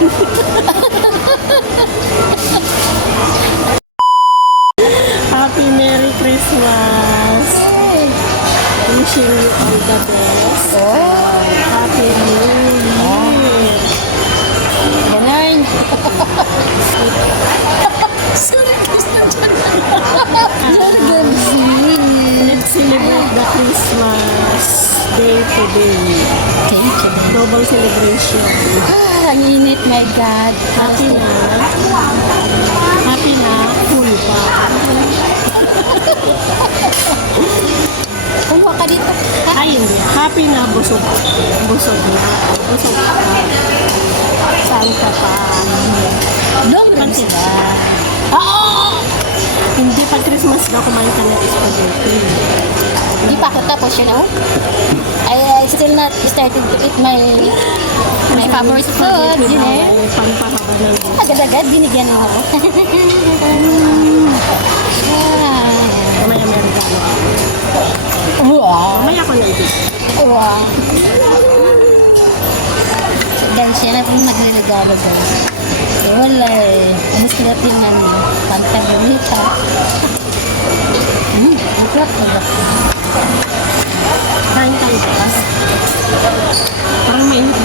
Happy Merry Christmas. Wishing you all the best. Happy New Year. Ganun. Let's celebrate the Christmas day today. Thank you. Global celebration. Ang init, my God. Happy na. Happy na. Full pa. Kumuha ka dito. Ay, hindi. Happy na. Busog. Busog na. Busog ka. Saan ka pa? Long run sila. Hindi pag Christmas daw kumain ka ng spaghetti. Hindi pa ako tapos, you know. I still not started to eat my favorite food, you know. May pampahaba ng buhay. Agad-agad, binigyan mo ako. Mamaya meron ka. Wow. Mamaya ko na ito. Wow. Dahil siya na pong nagre-regalo guys. Eh wala eh. Alas kila tingnan niyo. Pantagulita. Ang sarap na ba? Kain tayo ba? Parang mainit.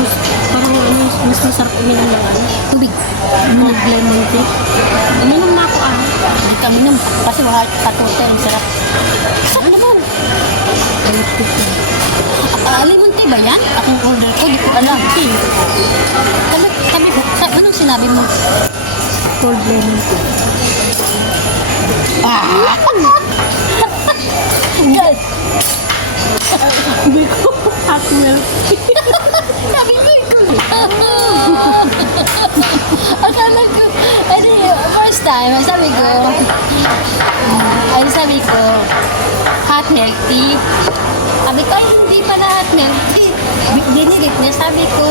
Parang ano, mas masarap uminom ng ano. Tubig. Cold lemon tea. Uminom na ako ah. Hindi kami nung kasi wala patuto. Ang sarap. Sarap naman. Lemon tea ba yan? Akong order ko, di ko alam. Anong sinabi mo? Cold lemon tea. Guys! Sabi ko, hot milk. Sabi ko akala ko, first time, sabi ko, hot milk tea. Sabi ko, ay, hindi pala hot milk tea. Dinilit niya, sabi ko,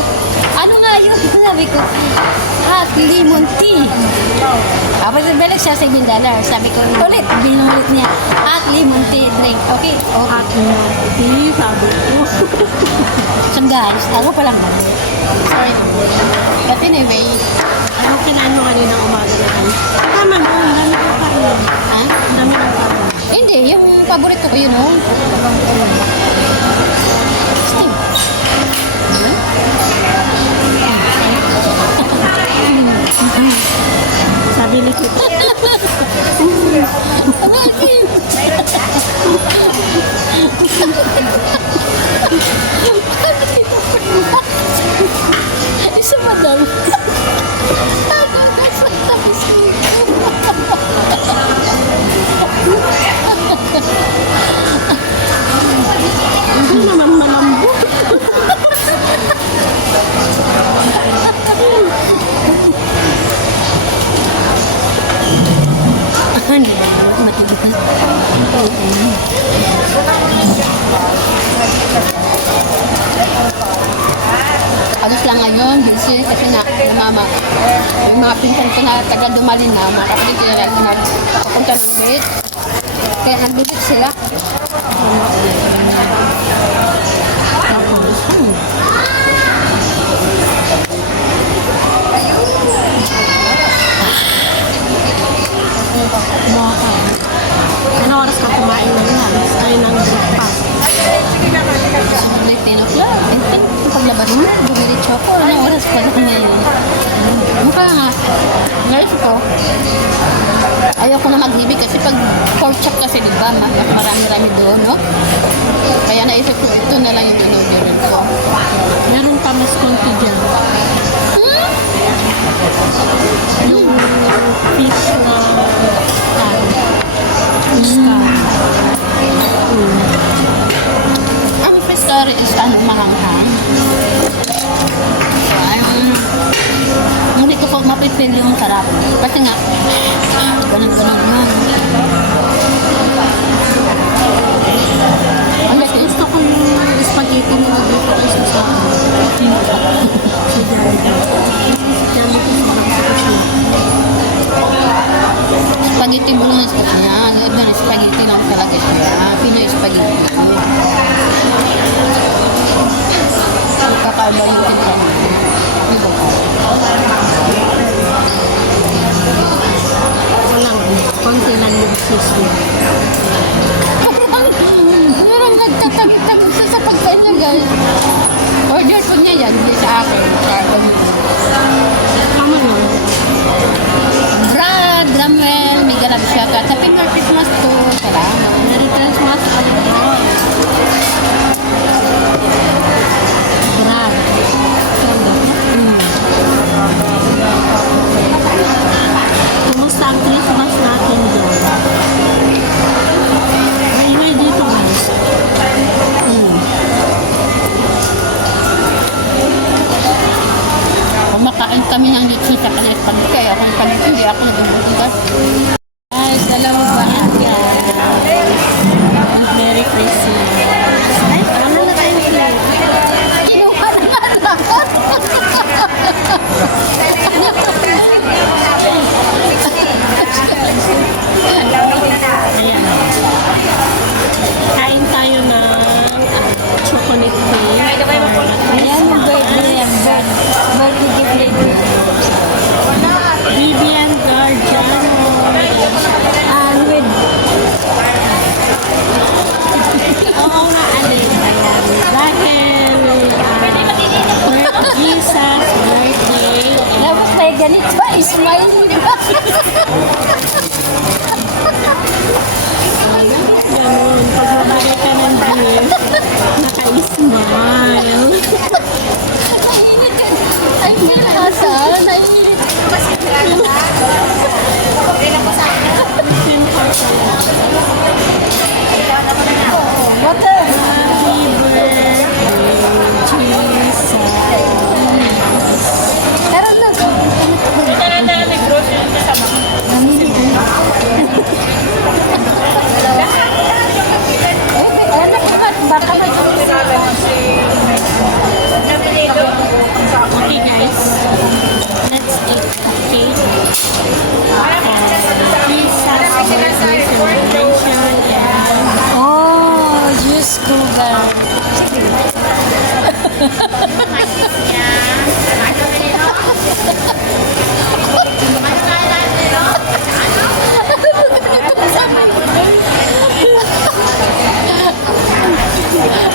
ano nga yun? Sabi ko, hot lemon tea. Tapos balik siya sa $7. Sabi ko, ulit, binulit niya, hot lemon tea drink. Okay? Oh. Hot milk tea, sabi ko. So guys, ako pa lang. Sorry. But anyway, Ano kinain mo kaninang umaga na kayo? Tama na, ang dami ko kain. ha? Ang dami ko kain. Hindi, yung paborito ko yun, oh. Steam. Sabi ni Kit. Isa madam. Hindi naman malambot. Hindi ba? Matigas. Alas lang ngayon, busy kasi mama, yung mga pinsan ko na taga Dumalin na, mga kapatid ko na papunta ng bait. Kaya nagbibit sila. Kumakain. Ano oras ka kumain ng lunch? Ay, ng breakfast. Like 10 o'clock, 10, paglabas mo, dumiritso ako. Anong oras pa na ngayon? Mukha nga. Guys ko, ayaw ko na mag-ibig kasi pag pork chop kasi diba, marami-rami doon, no? Kaya naisip ko, ito na lang yung inubirin ko. Meron pa mas konti dyan. Yung fish na Ang fish curry is ano, mahanghang. Hindi ko po mapipil yung sarap. Kasi nga, ganun-ganun yun. Ang laki. Gusto ko yung spaghetti nila dito kasi sa Spaghetti bolognese kasi yan. Ordinary spaghetti lang talaga siya. Pinoy spaghetti. Kakaiba yung tinta. Di ba? Oo nga, alin. Ayan. Dahil Jesus birthday. Dapat may ganito, smile ba? Ganun. Pag mabigay ka ng gift, naka-smile. Naiinit ka. Ay, nasa. Naiinit. Water. Happy birthday, Jesus. Pero na. Namili ko. Baka may Okay guys, let's eat cake. Jesus birthday celebration and Oh, Diyos ko ba?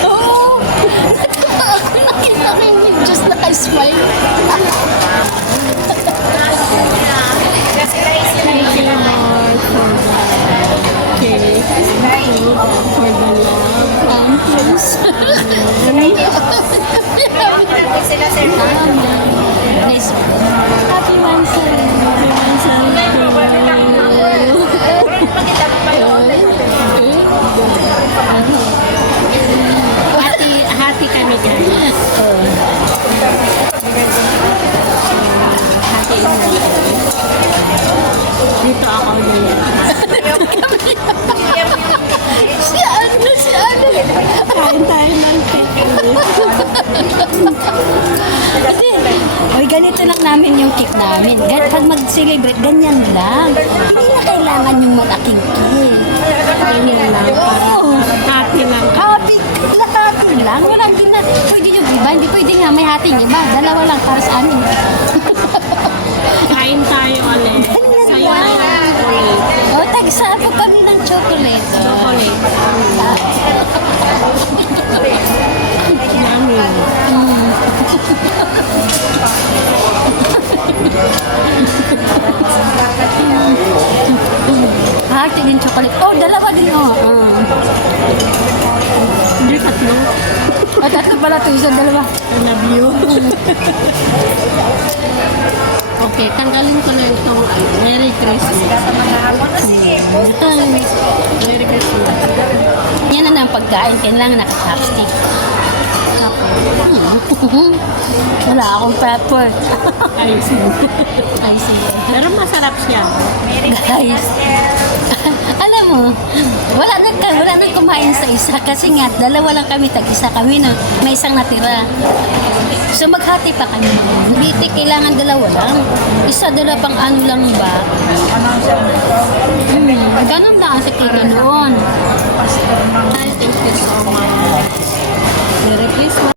Oo. Nakita ko yung Diyos naka-smile. thank you Lord for the cake, for the love, Thanks. Bless you. Happy Wednesday. Hati kami guys. Hatiin natin. Dito ako din. Si ano? Kain tayo ng cake. Kasi, oy, ganito lang namin yung cake namin. Pag mag-celebrate, ganyan lang. Hindi na kailangan yung malaking cake. Ganyan lang. Oo. Happy lang. Happy lang. Walang din na. Pwede yung iba. Hindi pwede nga may hating iba. Dalawa lang para sa amin. Kain tayo ulit. Sa'yo na yung chocolate. O, tagsapo kami ng chocolate. Chocolate. Yummy. Hating din chocolate. Oh, dalawa din. Oh. Hindi tatlo. O, tatlo pala ito. Isa, dalawa. I love you. Okay, tanggalin ko na itong Merry Christmas. Merry Christmas. Yan na ang pagkain. Kailangan naka-chopstick. Wala akong pepper. Ayos mo. Ay, sige. Pero masarap siya. Guys, alam mo, wala nang kumain sa isa kasi nga, dalawa lang kami, tag-isa kami na may isang natira. So maghati pa kami. Hindi kailangan dalawa lang. Isa, dalawa pang ano lang ba? Ganun lang ang sakita noon. Thank you so much. Merry Christmas.